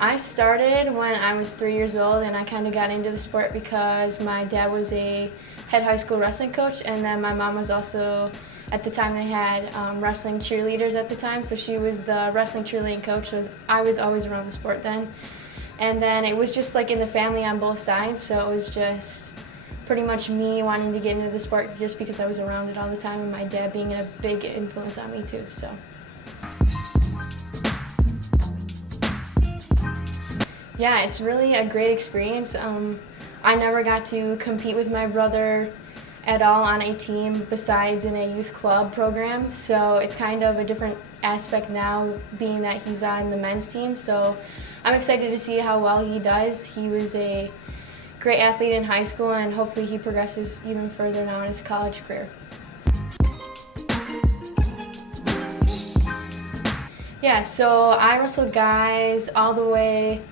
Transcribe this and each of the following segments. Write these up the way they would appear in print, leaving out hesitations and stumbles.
I started when I was 3 years old, and I kind of got into the sport because my dad was a head high school wrestling coach, and then my mom was also, at the time they had wrestling cheerleaders at the time, so she was the wrestling cheerleading coach, so I was always around the sport then. And then it was just like in the family on both sides, so it was just pretty much me wanting to get into the sport just because I was around it all the time, and my dad being a big influence on me too. So. Yeah, it's really a great experience. I never got to compete with my brother at all on a team besides in a youth club program, so it's kind of a different aspect now being that he's on the men's team. So I'm excited to see how well he does. He was a great athlete in high school, and hopefully he progresses even further now in his college career. Yeah, so I wrestled guys all the way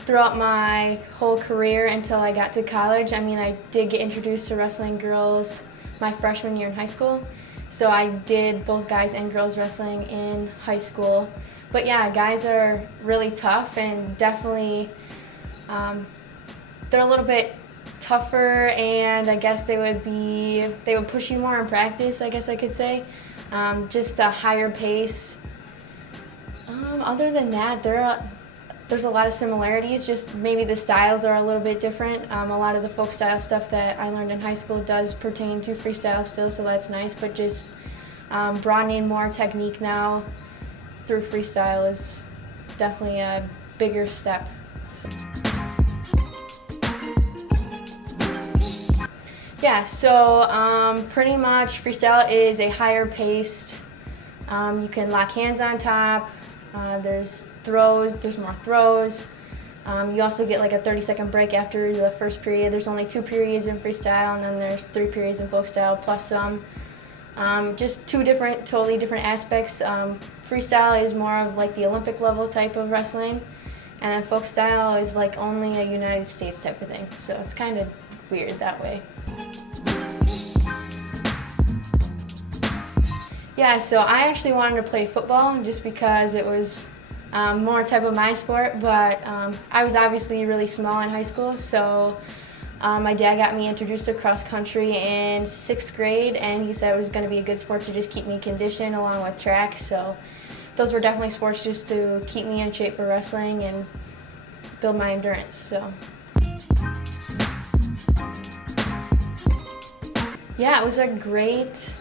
throughout my whole career until I got to college. I mean, I did get introduced to wrestling girls my freshman year in high school, so I did both guys and girls wrestling in high school. But yeah, guys are really tough, and definitely they're a little bit tougher, and I guess they would push you more in practice, I guess I could say. Just a higher pace. Other than that, there's a lot of similarities, just maybe the styles are a little bit different. A lot of the folk style stuff that I learned in high school does pertain to freestyle still, so that's nice, but just broadening more technique now through freestyle is definitely a bigger step. So. Yeah, so pretty much freestyle is a higher paced, you can lock hands on top, there's throws, there's more throws. You also get like a 30-second break after the first period. There's only 2 periods in freestyle, and then there's 3 periods in folk style plus some. Just two totally different aspects. Freestyle is more of like the Olympic level type of wrestling, and then folk style is like only a United States type of thing. So it's kind of weird that way. Yeah, so I actually wanted to play football just because it was more type of my sport, but I was obviously really small in high school, so my dad got me introduced to cross country in 6th grade, and he said it was going to be a good sport to just keep me conditioned along with track, so those were definitely sports just to keep me in shape for wrestling and build my endurance. So. Yeah, it was a great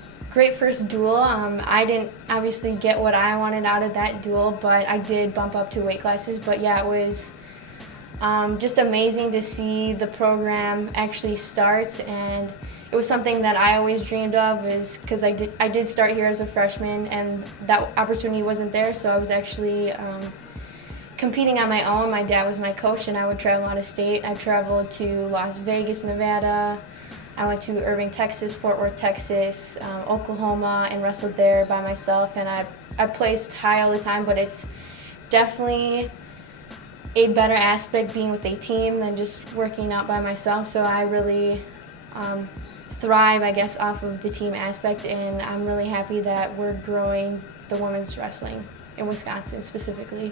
first duel. I didn't obviously get what I wanted out of that duel, but I did bump up 2 weight classes. But yeah, it was just amazing to see the program actually start, and it was something that I always dreamed of, is because I did start here as a freshman, and that opportunity wasn't there, so I was actually competing on my own. My dad was my coach, and I would travel out of state. I traveled to Las Vegas, Nevada. I went to Irving, Texas, Fort Worth, Texas, Oklahoma, and wrestled there by myself. And I placed high all the time, but it's definitely a better aspect being with a team than just working out by myself. So I really thrive, I guess, off of the team aspect, and I'm really happy that we're growing the women's wrestling in Wisconsin specifically.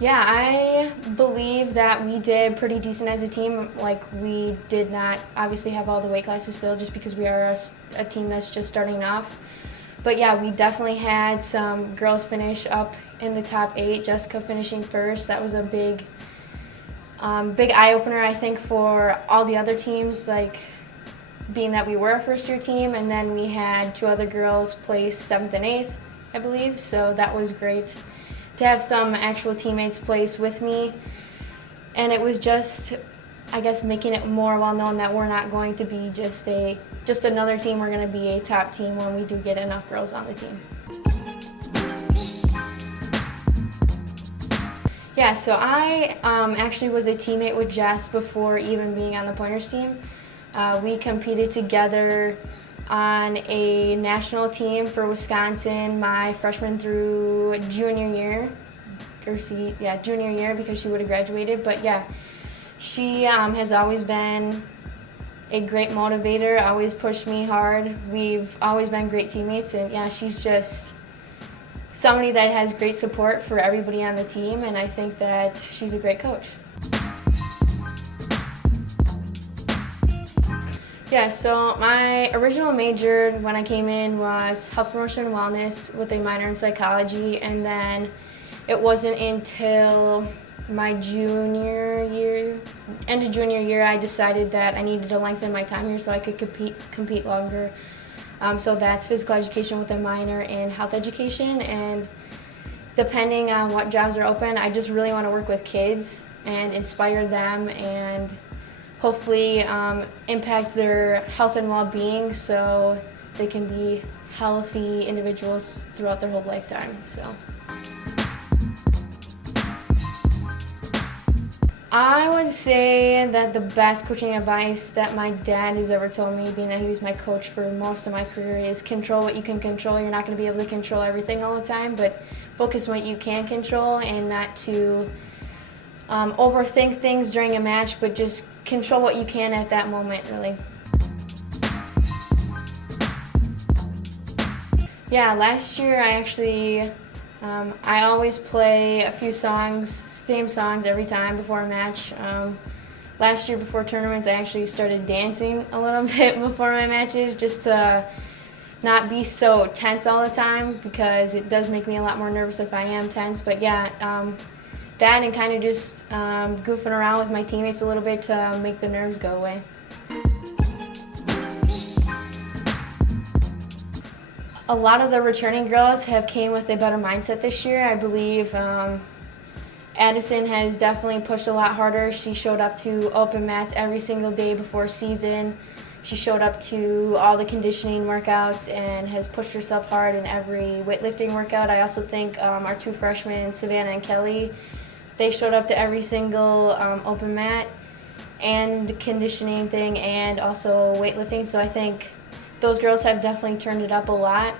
Yeah, I believe that we did pretty decent as a team. Like, we did not obviously have all the weight classes filled just because we are a team that's just starting off. But yeah, we definitely had some girls finish up in the top 8, Jessica finishing first. That was a big eye-opener, I think, for all the other teams, like being that we were a first-year team. And then we had 2 other girls place 7th and 8th, I believe, so that was great to have some actual teammates place with me. And it was just, I guess, making it more well known that we're not going to be just another team. We're going to be a top team when we do get enough girls on the team. Yeah, so I actually was a teammate with Jess before even being on the pointers team. We competed together on a national team for Wisconsin my freshman through junior year, junior year, because she would have graduated. But yeah, she has always been a great motivator, always pushed me hard. We've always been great teammates, and yeah, she's just somebody that has great support for everybody on the team, and I think that she's a great coach. Yeah, so my original major when I came in was health promotion and wellness with a minor in psychology, and then it wasn't until my junior year, end of junior year, I decided that I needed to lengthen my time here so I could compete longer. So that's physical education with a minor in health education, and depending on what jobs are open, I just really want to work with kids and inspire them and hopefully impact their health and well-being so they can be healthy individuals throughout their whole lifetime. So I would say that the best coaching advice that my dad has ever told me, being that he was my coach for most of my career, is control what you can control. You're not going to be able to control everything all the time, but focus on what you can control and not to overthink things during a match, but just control what you can at that moment, really. Yeah, last year I actually, I always play a few songs, same songs every time before a match. Last year before tournaments I actually started dancing a little bit before my matches just to not be so tense all the time, because it does make me a lot more nervous if I am tense. But yeah, that and kind of just goofing around with my teammates a little bit to make the nerves go away. A lot of the returning girls have came with a better mindset this year. I believe Addison has definitely pushed a lot harder. She showed up to open mats every single day before season. She showed up to all the conditioning workouts and has pushed herself hard in every weightlifting workout. I also think our two freshmen, Savannah and Kelly, they showed up to every single open mat and conditioning thing and also weightlifting. So I think those girls have definitely turned it up a lot.